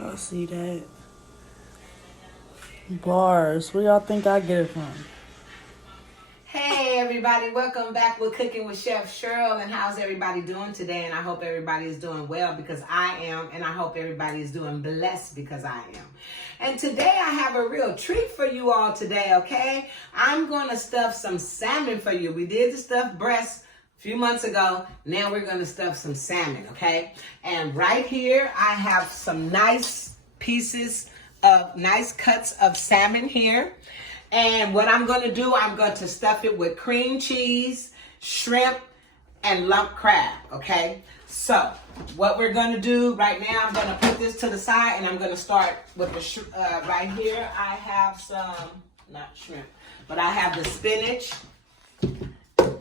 I see that. Bars. Where y'all think I get it from? Hey everybody, welcome back with Cooking with Chef Cheryl. And how's everybody doing today? And I hope everybody is doing well because I am, and I hope everybody is doing blessed because I am. And today I have a real treat for you all today, okay? I'm going to stuff some salmon for you. We did the stuffed breast a few months ago. Now we're going to stuff some salmon, okay? And right here I have some nice pieces of nice cuts of salmon here. And what I'm going to do, I'm going to stuff it with cream cheese, shrimp, and lump crab, okay? So what we're going to do right now, I'm going to put this to the side, and I'm going to start with the, right here, I have some, not shrimp, but I have the spinach.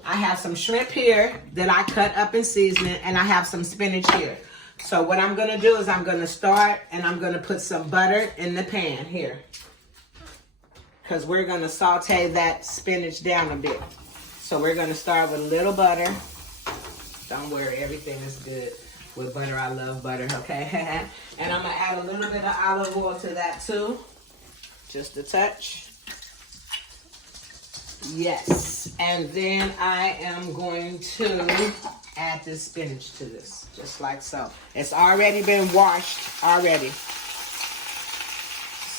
I have some shrimp here that I cut up and season it, and I have some spinach here. So what I'm going to do is I'm going to start, and I'm going to put some butter in the pan here, because we're going to saute that spinach down a bit. So we're going to start with a little butter. Don't worry, everything is good with butter. I love butter, okay? And I'm going to add a little bit of olive oil to that too. Just a touch. Yes. And then I am going to add this spinach to this, just like so. It's already been washed already.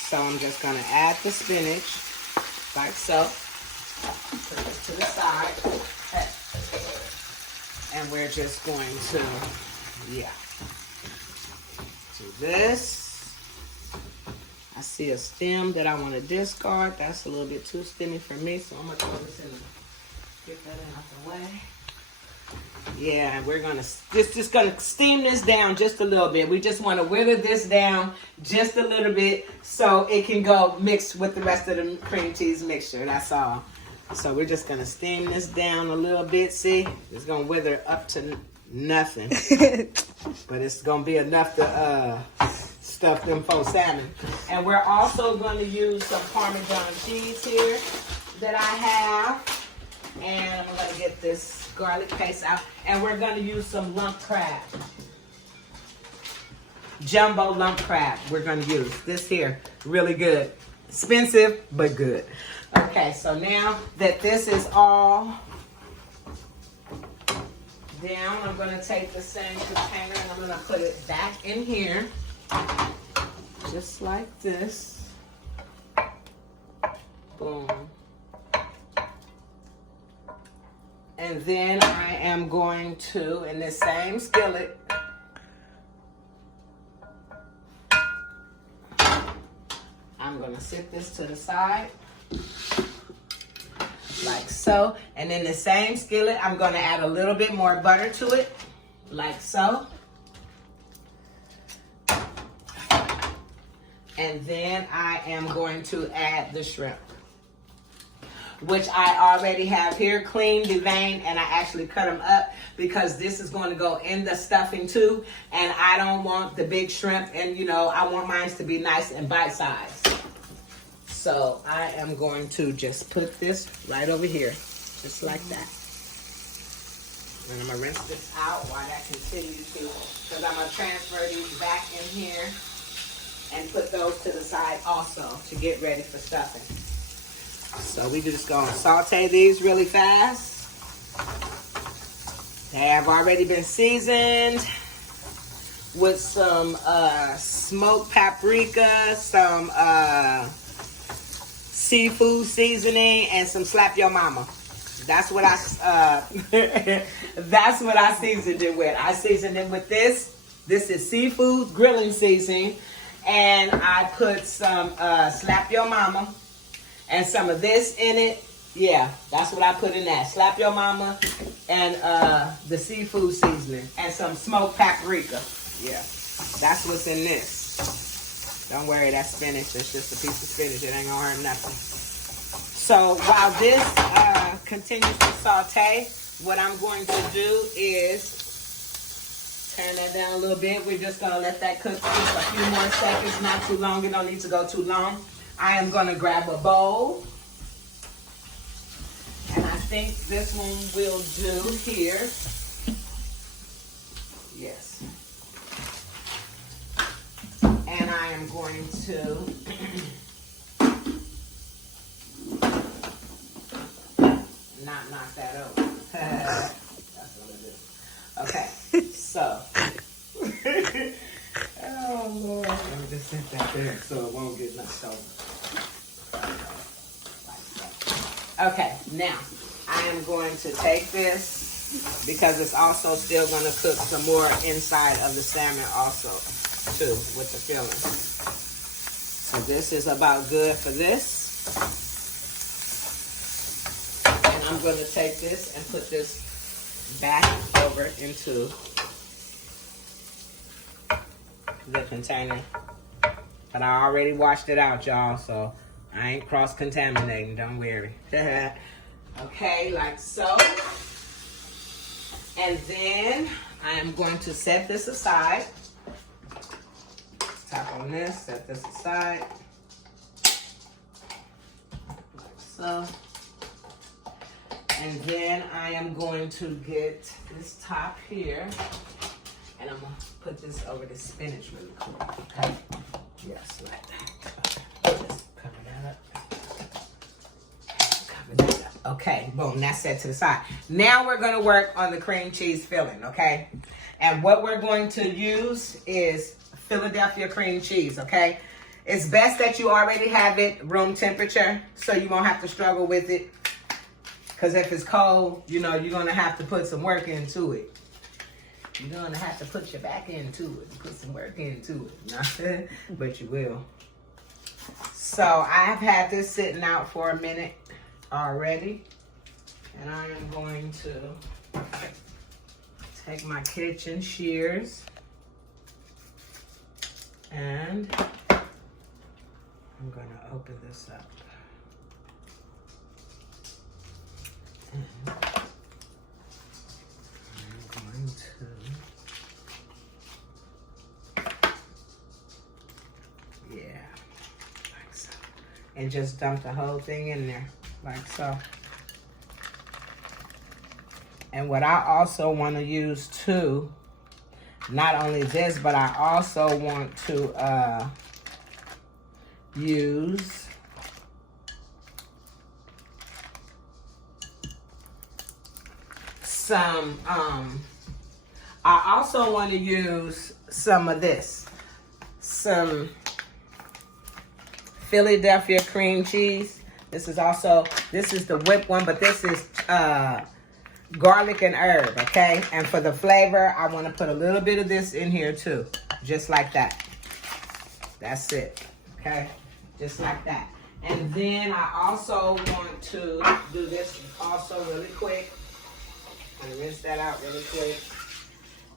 So I'm just going to add the spinach, like so. Put this to the side. And we're just going to, do this. I see a stem that I want to discard. That's a little bit too skinny for me, so I'm going to throw this in, get that out the way. Yeah, we're gonna just gonna steam this down just a little bit. We just want to wither this down just a little bit so it can go mixed with the rest of the cream cheese mixture. That's all. So we're just gonna steam this down a little bit. See, it's gonna wither up to nothing, but it's gonna be enough to stuff them faux salmon. And we're also gonna use some Parmesan cheese here that I have, and I'm gonna get this garlic paste out, and we're going to use some lump crab, jumbo lump crab. We're going to use this here, really good, expensive but good. Okay, so now that this is all down, I'm going to take the same container and I'm going to put it back in here, just like this. Boom. And then I am going to, in this same skillet, I'm going to sit this to the side, like so. And in the same skillet, I'm going to add a little bit more butter to it, like so. And then I am going to add the shrimp, which I already have here, clean, deveined, and I actually cut them up because this is going to go in the stuffing too, and I don't want the big shrimp, and you know, I want mine to be nice and bite-sized. So I am going to just put this right over here, just like that. And I'm going to rinse this out while that continues to, because I'm going to transfer these back in here and put those to the side also to get ready for stuffing. So we just gonna saute these really fast. They have already been seasoned with some smoked paprika, some seafood seasoning, and some slap your mama. That's what I that's what I seasoned it with. I seasoned it with this. This is seafood grilling seasoning, and I put some slap your mama and some of this in it. Yeah, that's what I put in that. Slap your mama and the seafood seasoning and some smoked paprika. Yeah, that's what's in this. Don't worry, that spinach, it's just a piece of spinach. It ain't gonna hurt nothing. So while this continues to saute, what I'm going to do is turn that down a little bit. We're just gonna let that cook just a few more seconds, not too long. It don't need to go too long. I am gonna grab a bowl, and I think this one will do here. Yes. And am going to not knock that over. That's what it is. Okay, so. Oh, Lord. Let me just set that there so it won't get knocked over. Okay, now I am going to take this because it's also still going to cook some more inside of the salmon also, too, with the filling. So this is about good for this. And I'm going to take this and put this back over into the container. But I already washed it out, y'all, so I ain't cross-contaminating, don't worry. Okay, like so. And then I am going to set this aside. Tap on this, set this aside. Like so. And then I am going to get this top here. And I'm going to put this over the spinach really quick, okay? Yes, like that. Okay. Just cover that up. Cover that up. Okay, boom, that's set to the side. Now we're going to work on the cream cheese filling, okay? And what we're going to use is Philadelphia cream cheese, okay? It's best that you already have it room temperature so you won't have to struggle with it. Because if it's cold, you know, you're going to have to put some work into it. You're going to have to put your back into it, put some work into it. But you will. So I have had this sitting out for a minute already. And I am going to take my kitchen shears. And I'm going to open this up. And I'm going to like so. And just dump the whole thing in there, like so. And what I also want to use too, not only this, but I also want to use some, I also want to use some of this, some Philadelphia cream cheese. This is the whipped one, but this is garlic and herb, okay? And for the flavor, I want to put a little bit of this in here too, just like that. That's it, okay? Just like that. And then I also want to do this also really quick. I'm gonna rinse that out really quick.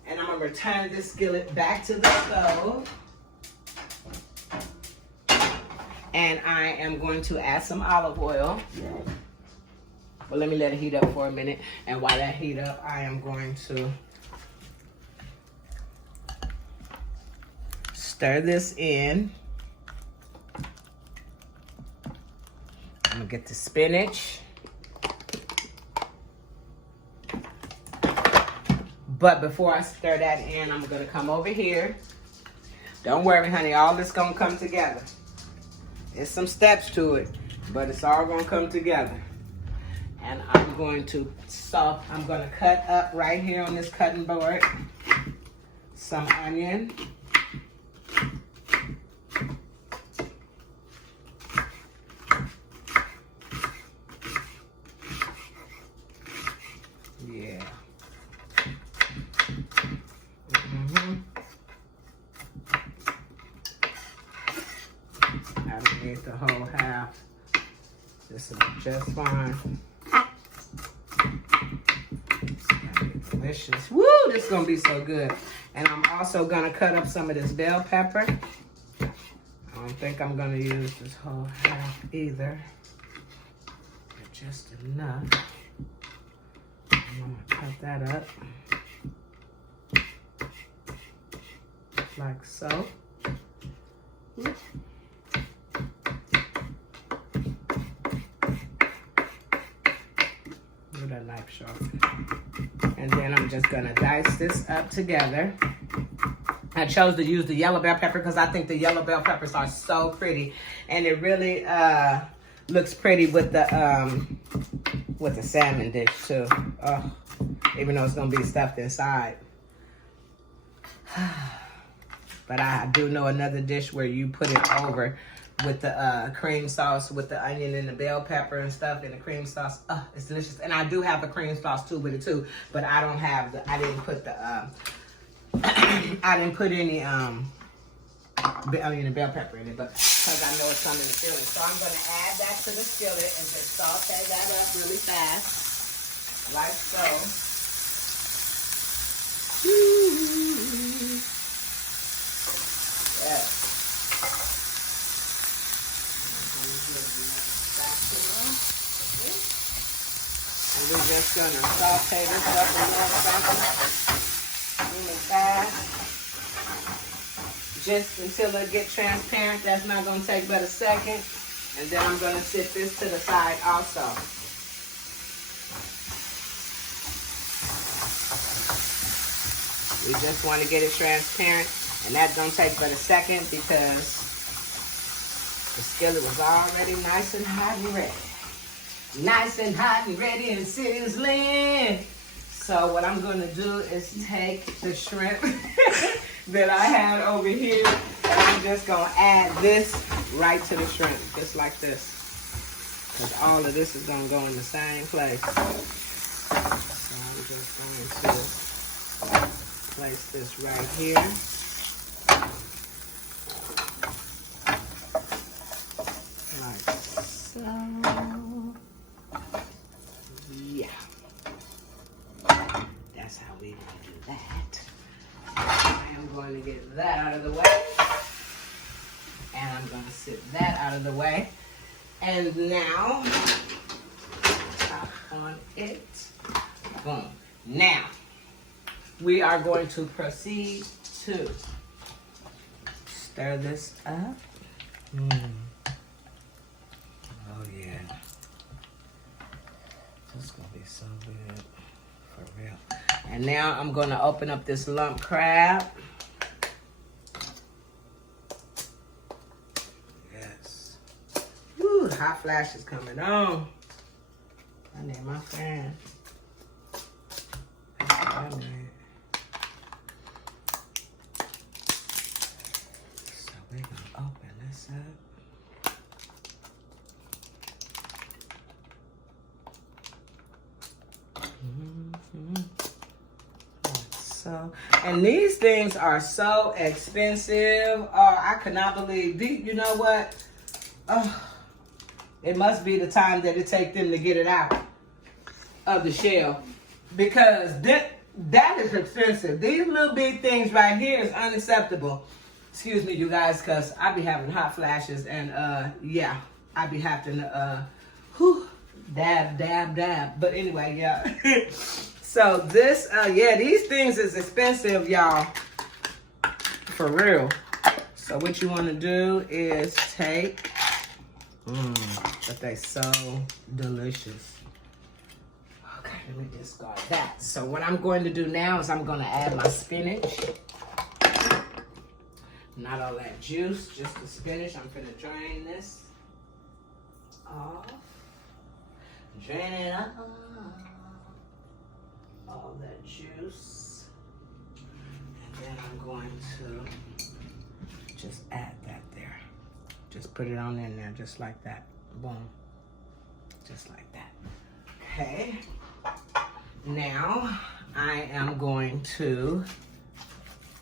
And I'm gonna return this skillet back to the stove. And I am going to add some olive oil. Well, let me let it heat up for a minute. And while that heat up, I am going to stir this in. I'm gonna get the spinach. But before I stir that in, I'm gonna come over here. Don't worry, honey, all this gonna come together. There's some steps to it, but it's all gonna come together. And I'm going to cut up right here on this cutting board some onion. Yeah. I don't need the whole half. This is just fine. Delicious. Woo, this is gonna be so good. And I'm also gonna cut up some of this bell pepper. I don't think I'm gonna use this whole half either. But just enough. I'm gonna cut that up. Like so. Whoop. With a knife sharp. And then I'm just gonna dice this up together. I chose to use the yellow bell pepper because I think the yellow bell peppers are so pretty, and it really looks pretty with the salmon dish too. Even though it's gonna be stuffed inside. But I do know another dish where you put it over with the cream sauce, with the onion and the bell pepper and stuff, and the cream sauce. It's delicious. And I do have the cream sauce too with it too, but I don't have I didn't put the I didn't put any onion and bell pepper in it, but because I know it's coming in the filling. So I'm gonna add that to the skillet and just saute that up really fast, like so. Yes. And we're just gonna saute this up a little second, really fast, just until it gets transparent. That's not gonna take but a second, and then I'm gonna sit this to the side also. We just want to get it transparent, and that don't take but a second because the skillet was already nice and hot and ready. Nice and hot and ready and sizzling. So what I'm going to do is take the shrimp that I had over here, and I'm just going to add this right to the shrimp, just like this. Because all of this is going to go in the same place. So I'm just going to place this right here. Like so. Yeah. That's how we want to do that. I am going to get that out of the way. And I'm going to sit that out of the way. And now, tap on it. Boom. Now, we are going to proceed to stir this up. Oh yeah. This is gonna be so good. For real. And now I'm gonna open up this lump crab. Yes. Woo, hot flash is coming on. I need my fan. That's what I need. So we're gonna open this up. So, and these things are so expensive. I could not believe. You know what? It must be the time that it takes them to get it out of the shell, because that is expensive. These little big things right here is unacceptable. Excuse me, you guys, because I be having hot flashes, and yeah, I be having to dab. But anyway, yeah. So this, yeah, these things is expensive, y'all. For real. So what you want to do is take, but they so delicious. Okay, let me discard that. So what I'm going to do now is I'm going to add my spinach. Not all that juice, just the spinach. I'm going to drain this off. Drain it off. All that juice. And then I'm going to just add that there. Just put it on in there, just like that. Boom. Just like that. Okay. Now, I am going to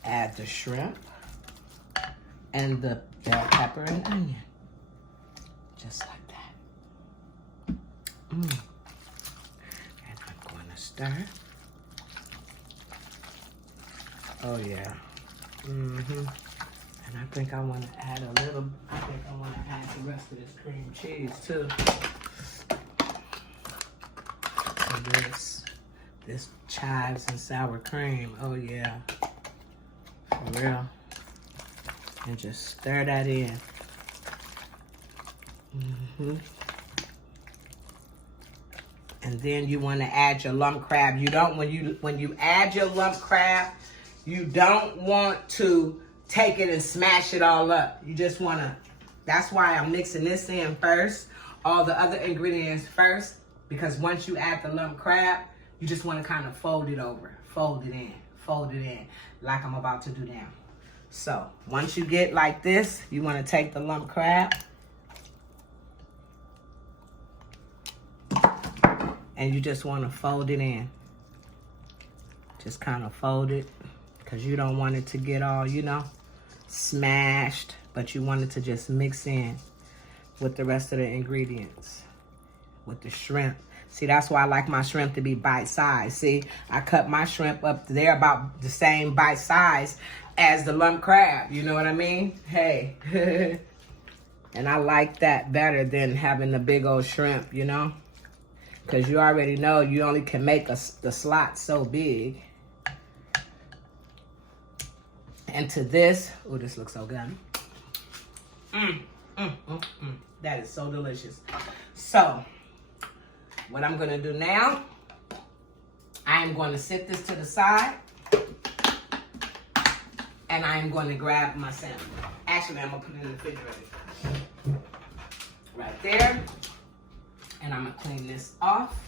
add the shrimp and the bell pepper and onion. Just like that. And I'm going to stir. Oh yeah. And I think I want to add I want to add the rest of this cream cheese too. So this chives and sour cream. Oh yeah. For real. And just stir that in. And then you want to add your lump crab. You don't, when you add your lump crab, You don't want to take it and smash it all up. You just want to, that's why I'm mixing this in first, all the other ingredients first, because once you add the lump crab, you just want to kind of fold it over, fold it in, like I'm about to do now. So once you get like this, you want to take the lump crab and you just want to fold it in. Just kind of fold it because you don't want it to get all, you know, smashed, but you want it to just mix in with the rest of the ingredients, with the shrimp. See, that's why I like my shrimp to be bite size. See, I cut my shrimp up. They're about the same bite size as the lump crab. You know what I mean? Hey. And I like that better than having the big old shrimp, you know? Because you already know you only can make the slot so big. And to this, oh, this looks so good. That is so delicious. So, what I'm gonna do now, I am going to set this to the side. And I am going to grab my salmon. Actually, I'm gonna put it in the refrigerator. Right there. And I'm gonna clean this off.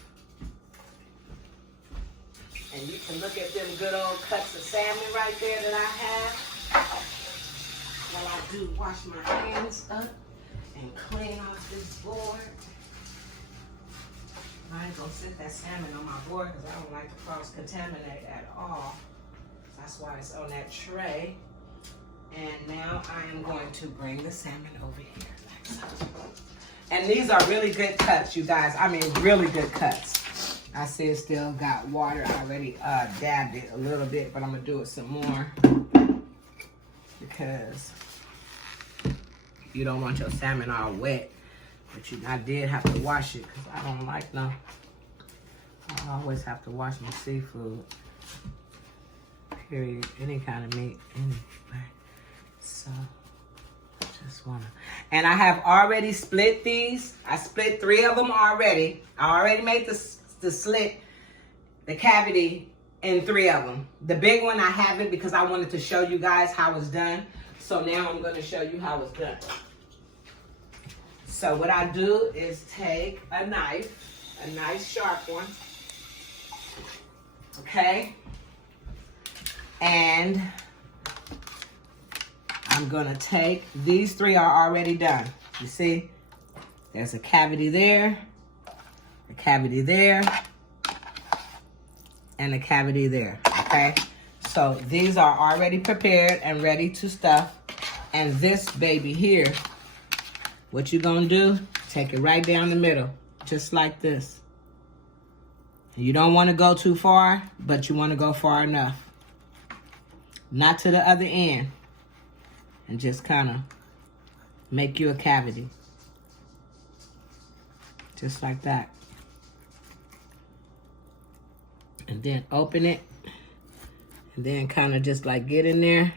And you can look at them good old cuts of salmon right there that I have. While I do wash my hands up and clean off this board. I ain't gonna set that salmon on my board because I don't like to cross-contaminate at all. That's why it's on that tray. And now I am going to bring the salmon over here like so. And these are really good cuts, you guys. I mean, really good cuts. I see it still got water. I already dabbed it a little bit, but I'm gonna do it some more because you don't want your salmon all wet. But I did have to wash it because I don't like no. I always have to wash my seafood. Period. Any kind of meat, anyway. So. Just wanna, and I have already split these. I split 3 of them already. I already made the slit, the cavity in 3 of them. The big one I haven't because I wanted to show you guys how it's done. So now I'm gonna show you how it's done. So what I do is take a knife, a nice sharp one, okay? And I'm gonna take, these 3 are already done. You see, there's a cavity there, a cavity there, and a cavity there, okay? So these are already prepared and ready to stuff. And this baby here, what you're gonna do, take it right down the middle, just like this. You don't wanna go too far, but you wanna go far enough. Not to the other end. And just kind of make you a cavity. Just like that. And then open it. And then kind of just like get in there.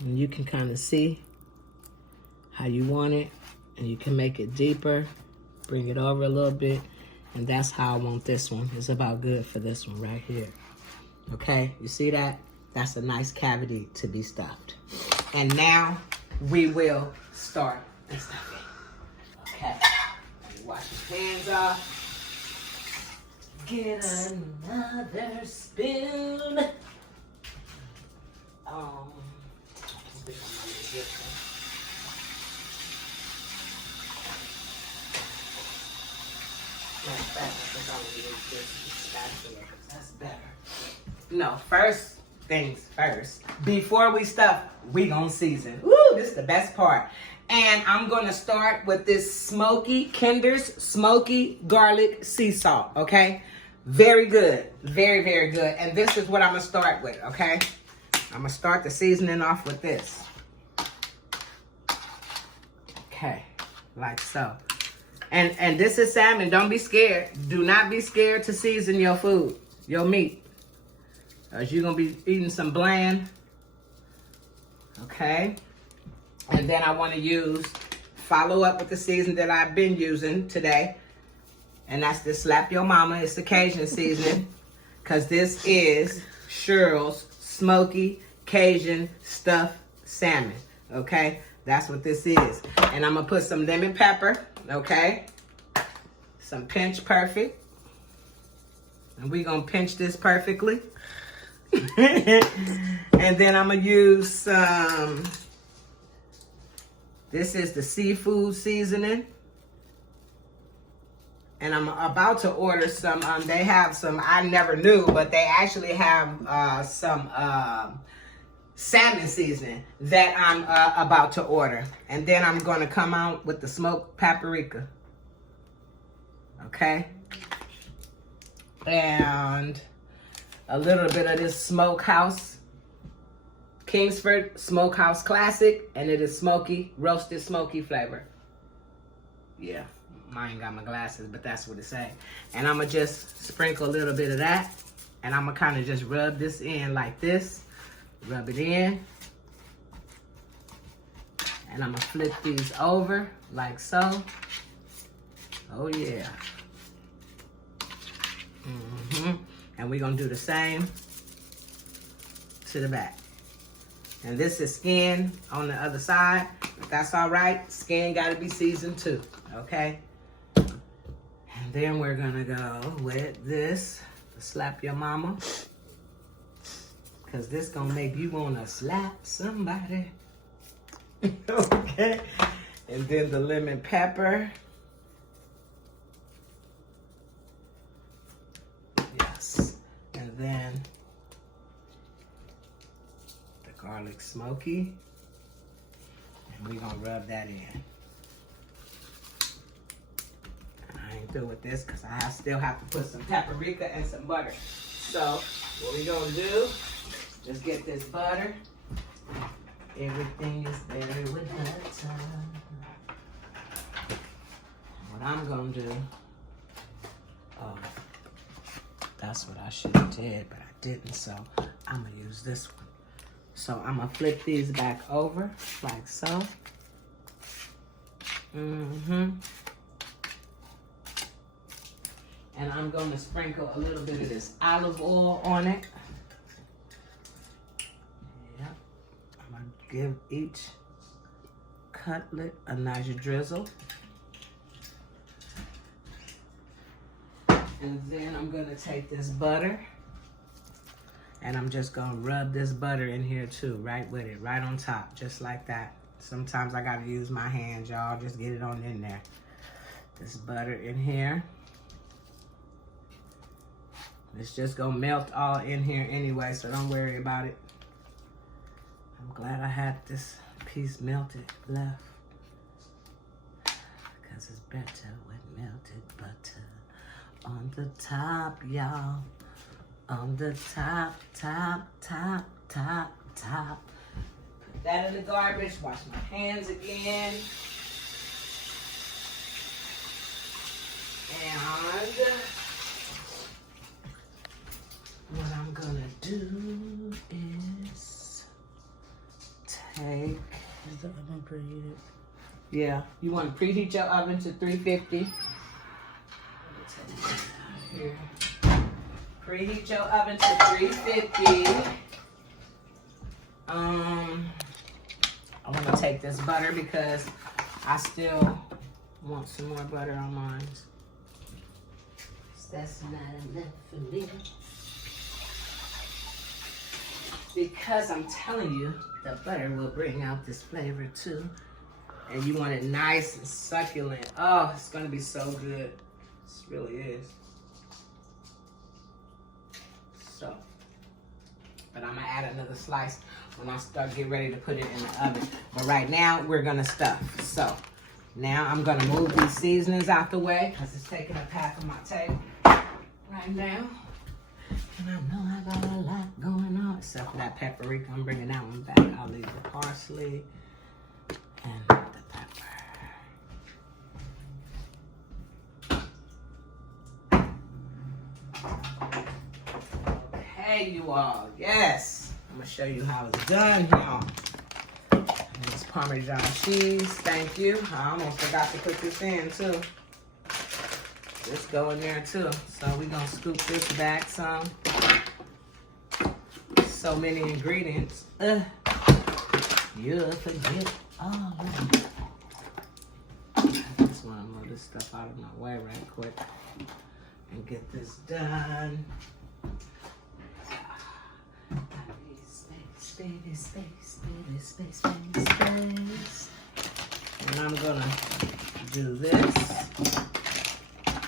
And you can kind of see how you want it. And you can make it deeper. Bring it over a little bit. And that's how I want this one. It's about good for this one right here. Okay, you see that? That's a nice cavity to be stuffed. And now we will start the stuffing. Okay, wash your hands off. Get another spoon. That's better. No, first things first. Before we stuff, we gonna season. Woo, this is the best part. And I'm gonna start with this smoky Kinder's smoky garlic sea salt, okay? Very good, very, very good. And this is what I'm gonna start with, okay? I'm gonna start the seasoning off with this. Okay, like so. And this is salmon, don't be scared. Do not be scared to season your food, your meat. You're gonna be eating some bland, okay? And then I wanna follow up with the season that I've been using today. And that's the Slap Your Mama, it's the Cajun seasoning. because this is Cheryl's smoky Cajun stuffed salmon. Okay, that's what this is. And I'm gonna put some lemon pepper. Okay, some pinch perfect, and we're gonna pinch this perfectly. And then I'm gonna use some. This is the seafood seasoning. And I'm about to order some, they have some, I never knew, but they actually have some salmon seasoning that I'm about to order. And then I'm gonna come out with the smoked paprika. Okay? And a little bit of this smokehouse, Kingsford Smokehouse Classic, and it is smoky, roasted smoky flavor. Yeah. I ain't got my glasses, but that's what it's saying. And I'm going to just sprinkle a little bit of that. And I'm going to kind of just rub this in like this. Rub it in. And I'm going to flip these over like so. Oh, yeah. And we're going to do the same to the back. And this is skin on the other side. But that's all right. Skin got to be seasoned too. Okay? Then we're gonna go with this, slap your mama. Cause this gonna make you wanna slap somebody. Okay. And then the lemon pepper. Yes. And then the garlic smoky. And we're gonna rub that in. I ain't through with this because I still have to put some paprika and some butter. So what we gonna do, just get this butter. Everything is better with butter. What I'm gonna do, oh, that's what I should have did, but I didn't, so I'm gonna use this one. So I'm gonna flip these back over like so. And I'm going to sprinkle a little bit of this olive oil on it. Yep. I'm going to give each cutlet a nice drizzle. And then I'm going to take this butter. And I'm just going to rub this butter in here too, right with it, right on top, just like that. Sometimes I got to use my hands, y'all. Just get it on in there. This butter in here. It's just gonna melt all in here anyway, so don't worry about it. I'm glad I had this piece melted left. Because it's better with melted butter. On the top, y'all. On the top, top, top, top, top. Put that in the garbage. Wash my hands again. And what I'm gonna do is take. Is the oven preheated? Yeah, you want to preheat your oven to 350. Here. Preheat your oven to 350. I want to take this butter because I still want some more butter on mine. That's not enough for me. Because I'm telling you, the butter will bring out this flavor too. And you want it nice and succulent. Oh, it's gonna be so good. This really is. So, but I'm gonna add another slice when I start getting ready to put it in the oven. But right now, we're gonna stuff. So, now I'm gonna move these seasonings out the way because it's taking up half of my table right now. And I know I got a lot going on. Except for that paprika, I'm bringing that one back. I'll leave the parsley and the pepper. Okay, you all. Yes. I'm going to show you how it's done, y'all. This Parmesan cheese. Thank you. I almost forgot to put this in, too. This go in there, too. So we're going to scoop this back some. so many ingredients. You'll forget all of it. I just want to move this stuff out of my way right quick and get this done. Space. And I'm gonna do this.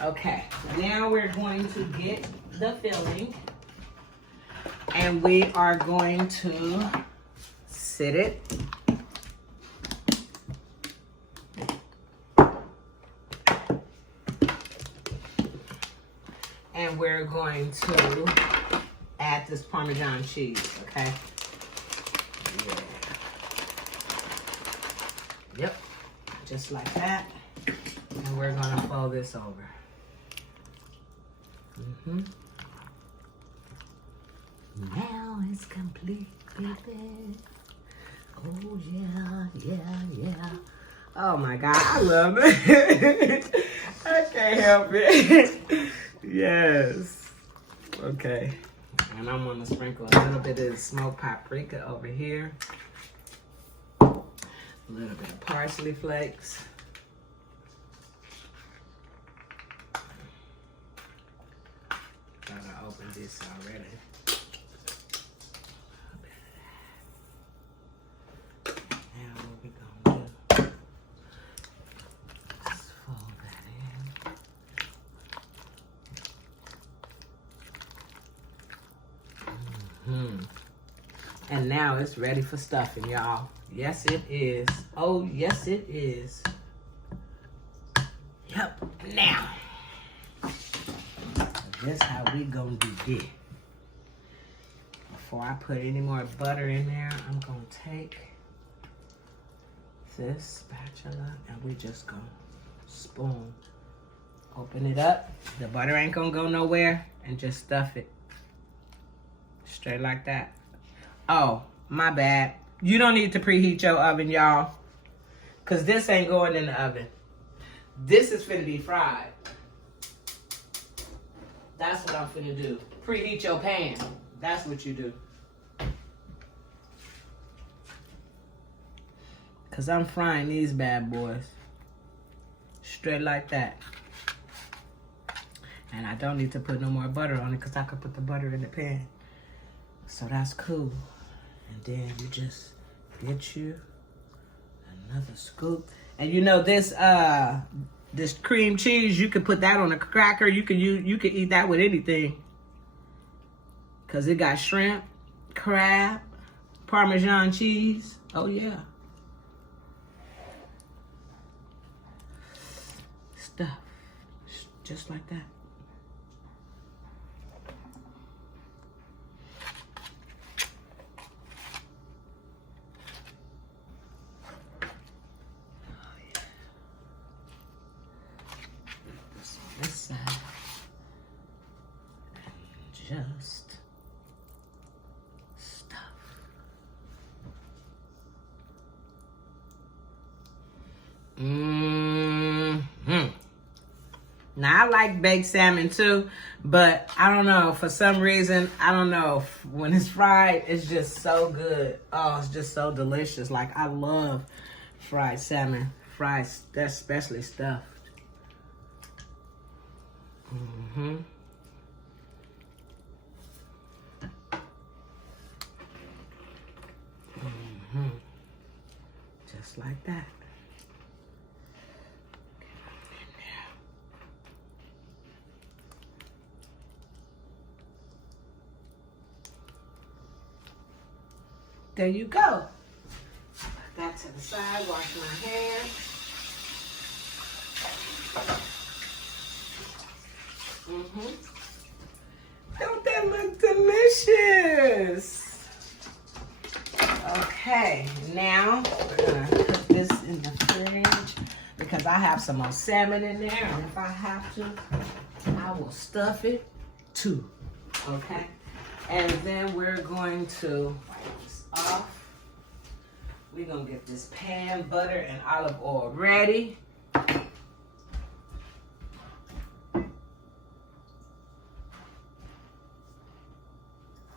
Okay, now we're going to get the filling, and we are going to sit it. And we're going to add this Parmesan cheese, okay? Yeah. Yep, just like that. And we're gonna fold this over. Now it's complete, baby. Oh yeah. Oh my God, I love it. I can't help it. Yes. Okay. And I'm gonna sprinkle a little bit of smoked paprika over here. A little bit of parsley flakes. Thought I opened this already. Now what we gonna do? Let's fold that in. And now it's ready for stuffing, y'all. Yes, it is. Oh, yes, it is. Yep. Now, this how we gonna do this. Before I put any more butter in there, I'm gonna take this spatula and we just gonna spoon. Open it up. The butter ain't gonna go nowhere, and just stuff it. Straight like that. Oh, my bad. You don't need to preheat your oven, y'all, because this ain't going in the oven. This is finna be fried. That's what I'm finna do. Preheat your pan. That's what you do. Because I'm frying these bad boys. Straight like that. And I don't need to put no more butter on it because I could put the butter in the pan. So that's cool. And then you just get you another scoop. And you know this this cream cheese, you can put that on a cracker. You can eat that with anything. Cause it got shrimp, crab, Parmesan cheese. Oh yeah. Stuff. Just like that. This side. And just stuff. Now I like baked salmon too, but I don't know, for some reason, I don't know, when it's fried, it's just so good. Oh, it's just so delicious. Like, I love fried salmon, especially stuffed. Just like that. There you go. Put that to the side, wash my hands. Don't that look delicious? Okay, now we're gonna put this in the fridge because I have some more salmon in there, and if I have to, I will stuff it too. Okay, and then we're going to wipe this off. We're gonna get this pan, butter, and olive oil ready.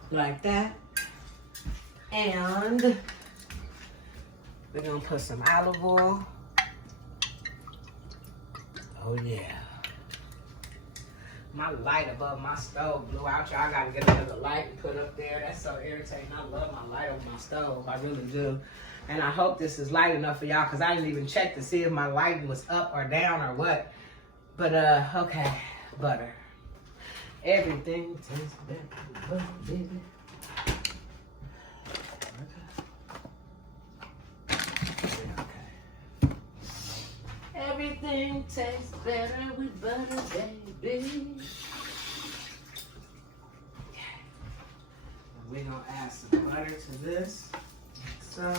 Like that. And we're gonna put some olive oil. Oh yeah. My light above my stove blew out, y'all. I gotta get another light and put up there. That's so irritating. I love my light over my stove. I really do. And I hope this is light enough for y'all, because I didn't even check to see if my light was up or down or what. But okay, butter. Everything tastes better with butter, baby. Okay. Everything tastes better with butter, baby. We're gonna add some butter to this. So,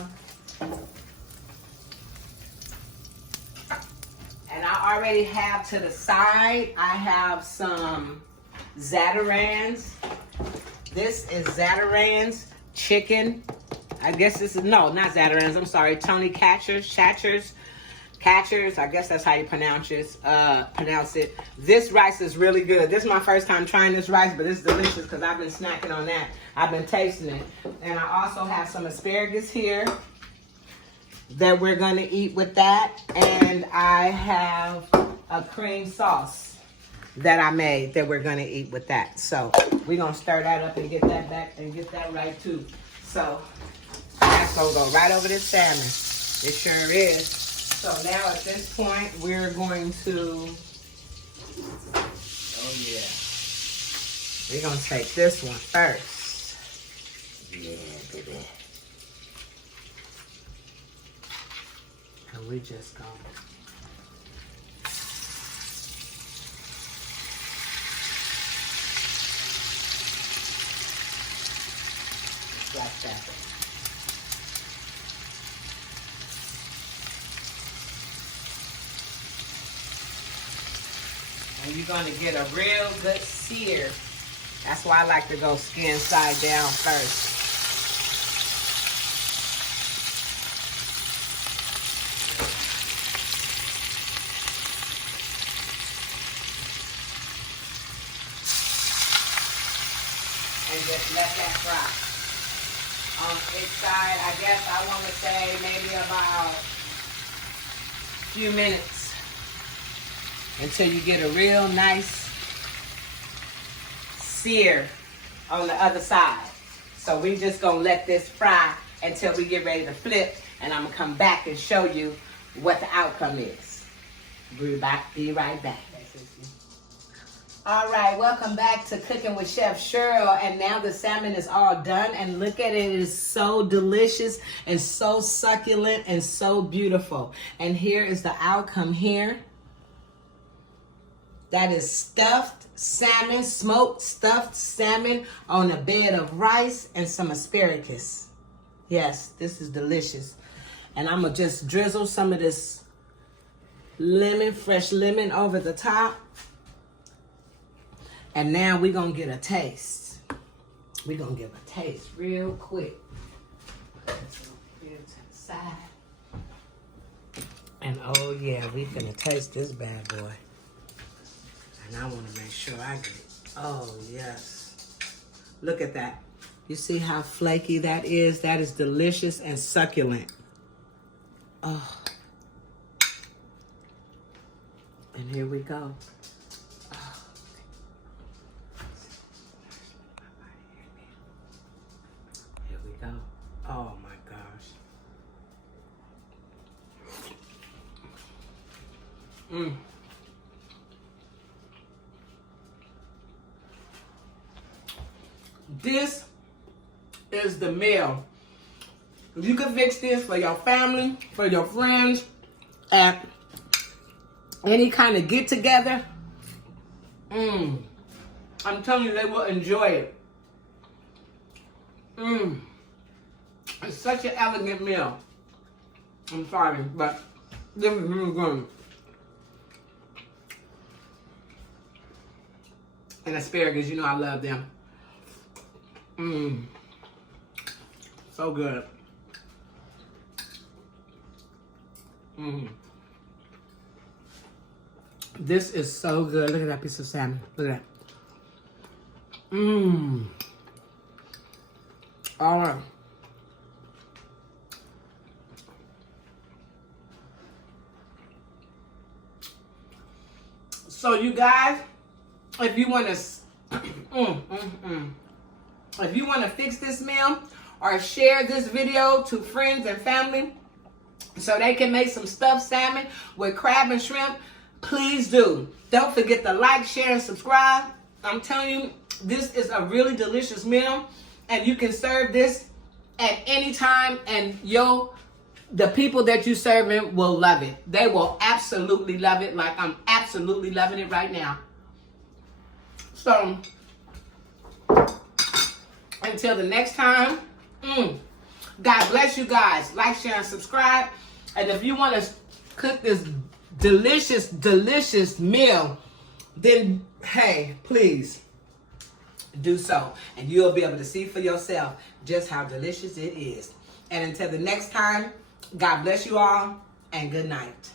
and I already have to the side, I have some Zatarans. This is Zatarans chicken. I guess this is, no, not Zatarans, I'm sorry, Tony Catchers, I guess that's how you pronounce it. This rice is really good. This is my first time trying this rice, but it's delicious because I've been snacking on that. I've been tasting it. And I also have some asparagus here that we're gonna eat with that. And I have a cream sauce that I made that we're gonna eat with that. So we're gonna stir that up and get that back and get that right too. So that's gonna go right over this salmon. It sure is. So now at this point, we're going to, oh yeah, we're gonna take this one first. Yeah, baby. And we just gonna slash that. And you're gonna get a real good sear. That's why I like to go skin side down first. And just let that fry. On each side, I guess I want to say maybe about a few minutes until you get a real nice sear on the other side. So we just gonna let this fry until we get ready to flip, and I'm gonna come back and show you what the outcome is. Be right back. All right, welcome back to Cooking with Chef Cheryl. And now the salmon is all done, and look at it, it is so delicious and so succulent and so beautiful. And here is the outcome here. That is stuffed salmon, smoked stuffed salmon on a bed of rice and some asparagus. Yes, this is delicious. And I'm going to just drizzle some of this lemon, fresh lemon over the top. And now we're going to get a taste. We're going to give a taste real quick. Here to the side. And oh yeah, we finna taste this bad boy. And I want to make sure I get it. Oh, yes. Look at that. You see how flaky that is? That is delicious and succulent. Oh. And here we go. Oh. Here we go. Oh, my gosh. Mmm. This is the meal. You can fix this for your family, for your friends, at any kind of get together. I'm telling you, they will enjoy it. It's such an elegant meal. I'm sorry, but this is really good. And asparagus, you know I love them. So good. This is so good. Look at that piece of salmon. Look at that. All right. So you guys, if you want to, if you want to fix this meal or share this video to friends and family so they can make some stuffed salmon with crab and shrimp, please do. Don't forget to like, share, and subscribe. I'm telling you, this is a really delicious meal, and you can serve this at any time, and the people that you serving will love it. They will absolutely love it, like I'm absolutely loving it right now. So, until the next time, God bless you guys. Like, share, and subscribe. And if you want to cook this delicious, delicious meal, then, hey, please do so. And you'll be able to see for yourself just how delicious it is. And until the next time, God bless you all, and good night.